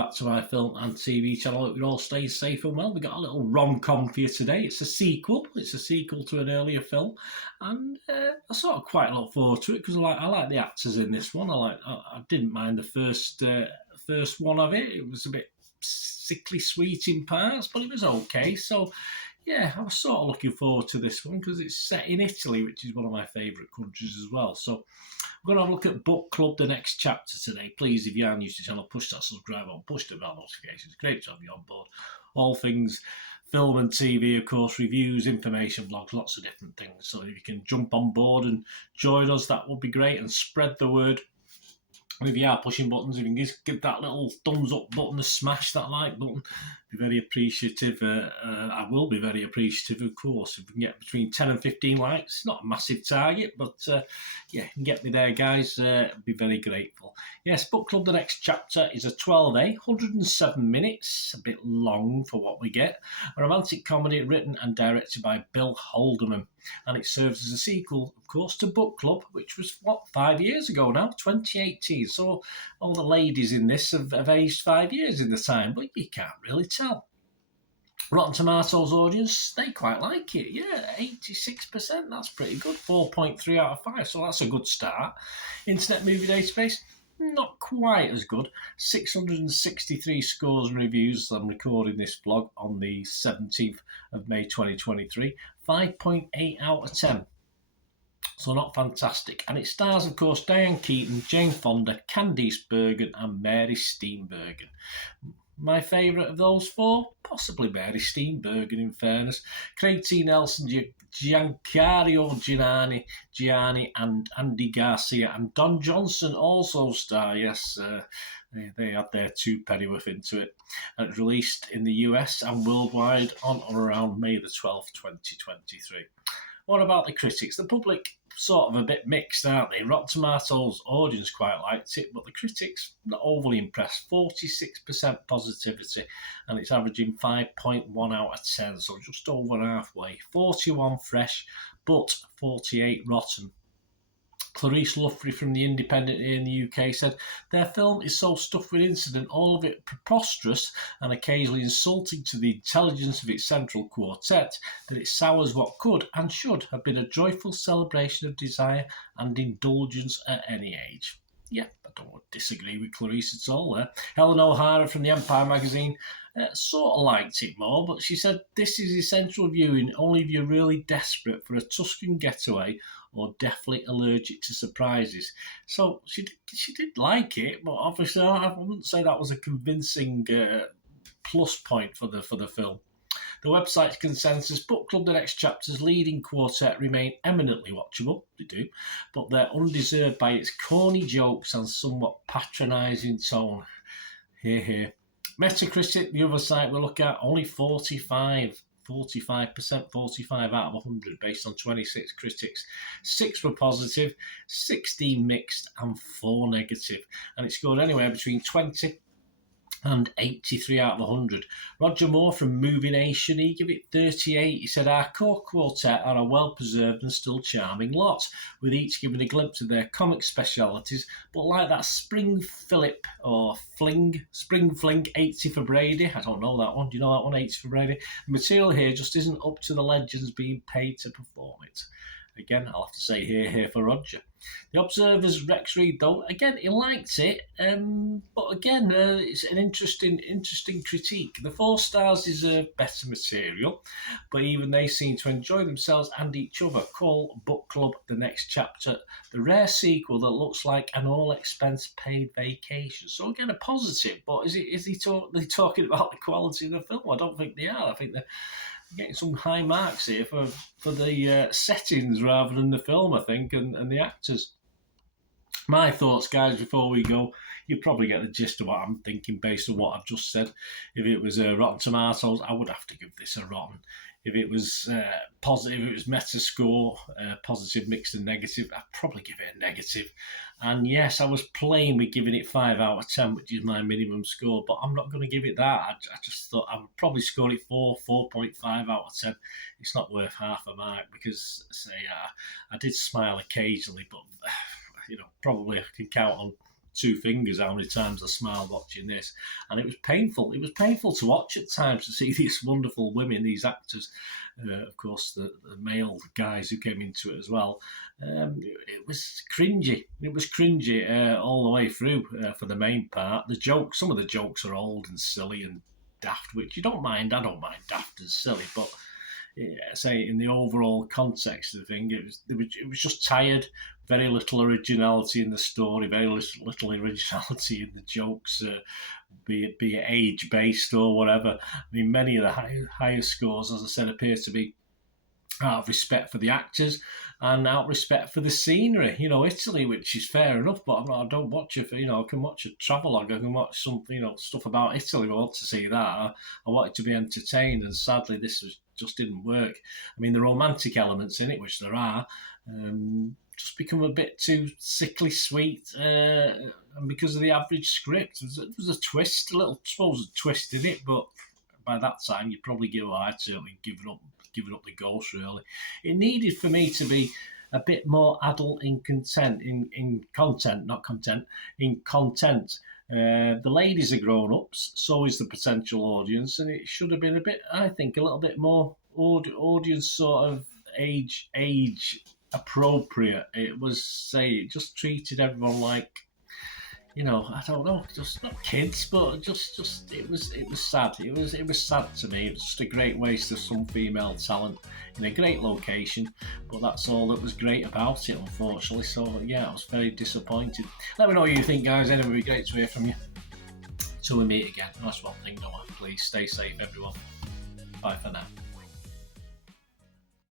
back to my film and TV channel. Hope you're all staying safe and well. We got a little rom-com for you today. It's a sequel. It's a sequel to an earlier film, and I sort of quite look forward to it because I like the actors in this one. I didn't mind the first one of it. It was a bit sickly sweet in parts, but it was okay. So yeah, I was sort of looking forward to this one because it's set in Italy, which is one of my favourite countries as well. So we're going to have a look at Book Club, the next chapter today. Please, if you are new to the channel, push that subscribe button, push the bell notifications. Great to have you on board. All things film and TV, of course, reviews, information, vlogs, lots of different things. So if you can jump on board and join us, that would be great, and spread the word. If you are pushing buttons, if you can just give that little thumbs up button, the smash that like button, be very appreciative. I will be very appreciative, of course, if we can get between 10 and 15 likes. It's not a massive target, but yeah, you can get me there, guys. Be very grateful. Yes, Book Club, the next chapter is a 12A, 107 minutes, a bit long for what we get. A romantic comedy written and directed by Bill Haldeman. And it serves as a sequel, of course, to Book Club, which was, 5 years ago now, 2018. So all the ladies in this have aged 5 years in the time, but you can't really tell. Rotten Tomatoes audience, they quite like it. Yeah, 86%, that's pretty good. 4.3 out of 5, so that's a good start. Internet Movie Database, not quite as good. 663 scores and reviews. I'm recording this vlog on the 17th of May 2023. 5.8 out of 10. So not fantastic. And it stars, of course, Diane Keaton, Jane Fonda, Candice Bergen and Mary Steenburgen. My favourite of those four? Possibly Mary Steenburgen, in fairness. Craig T. Nelson, Giancarlo Gianni and Andy Garcia and Don Johnson also star. Yes, they had their two pennyworth into it. And it was released in the US and worldwide on or around May the 12th, 2023. What about the critics? The public sort of a bit mixed, aren't they? Rotten Tomatoes audience quite liked it, but the critics not overly impressed. 46% positivity, and it's averaging 5.1 out of 10, so just over halfway. 41 fresh, but 48 rotten. Clarice Luffrey from The Independent in the UK said, their film is so stuffed with incident, all of it preposterous and occasionally insulting to the intelligence of its central quartet, that it sours what could and should have been a joyful celebration of desire and indulgence at any age. Yeah, I don't disagree with Clarice at all there. Helen O'Hara from the Empire magazine sort of liked it more, but she said, this is essential viewing only if you're really desperate for a Tuscan getaway or deathly allergic to surprises. So she did like it, but obviously I wouldn't say that was a convincing plus point for the film. The website's consensus: Book Club, the next chapter's leading quartet remain eminently watchable, they do, but they're undeserved by its corny jokes and somewhat patronising tone. Hear, hear. Metacritic, the other site we'll look at, only 45%, 45 out of 100 based on 26 critics. 6 were positive, 16 mixed and 4 negative. And it scored anywhere between 20 and 83 out of 100. Roger Moore from Movie Nation, he gave it 38. He said, our core quartet are a well-preserved and still charming lot, with each giving a glimpse of their comic specialities, but like that Spring Fling, 80 for Brady. I don't know that one. Do you know that one, 80 for Brady? The material here just isn't up to the legends being paid to perform it. Again, I'll have to say here for Roger. The Observer's Rex Reed, though, again, he liked it, but again, it's an interesting critique. The 4 stars deserve better material, but even they seem to enjoy themselves and each other. Call Book Club, the next chapter, the rare sequel that looks like an all-expense-paid vacation. So again, a positive, but is they talking about the quality of the film? I don't think they are. I think they're getting some high marks here for the settings rather than the film, I think, and the actors. My thoughts, guys, before we go, you probably get the gist of what I'm thinking based on what I've just said. If it was Rotten Tomatoes, I would have to give this a rotten. If it was positive, if it was Metascore, positive, mixed and negative, I'd probably give it a negative. And yes, I was playing with giving it 5 out of 10, which is my minimum score, but I'm not going to give it that. I just thought I would probably score it 4.5 out of 10. It's not worth half a mark because, say, I did smile occasionally, but probably I can count on two fingers how many times I smiled watching this, and it was painful. It was painful to watch at times to see these wonderful women, these actors, of course the male guys who came into it as well. It was cringy. It was cringy all the way through for the main part. The jokes, some of the jokes are old and silly and daft, which you don't mind. I don't mind daft and silly, but say in the overall context of the thing, it was just tired. Very little originality in the story, very little originality in the jokes, be it age based or whatever. I mean, many of the higher scores, as I said, appear to be out of respect for the actors and out of respect for the scenery. You know, Italy, which is fair enough, but I don't watch it. I can watch a travelogue. I can watch some, stuff about Italy. I want to see that. I wanted to be entertained, and sadly, just didn't work. I mean, the romantic elements in it, which there are, just become a bit too sickly sweet, and because of the average script, there's a twist, a little supposed twist in it, but by that time, you'd probably I'd certainly given up the ghost, really. It needed for me to be a bit more adult in content, in content, not content, in content. The ladies are grown-ups, so is the potential audience, and it should have been a bit, I think, a little bit more audience sort of age appropriate. It just treated everyone like, I don't know, just not kids, but just it was sad. It was sad to me. It was just a great waste of some female talent in a great location, but that's all that was great about it, unfortunately. So yeah, I was very disappointed. Let me know what you think, guys. Anyway, it'd be great to hear from you. Till we meet again. That's one thing, Noah. Please stay safe, everyone. Bye for now.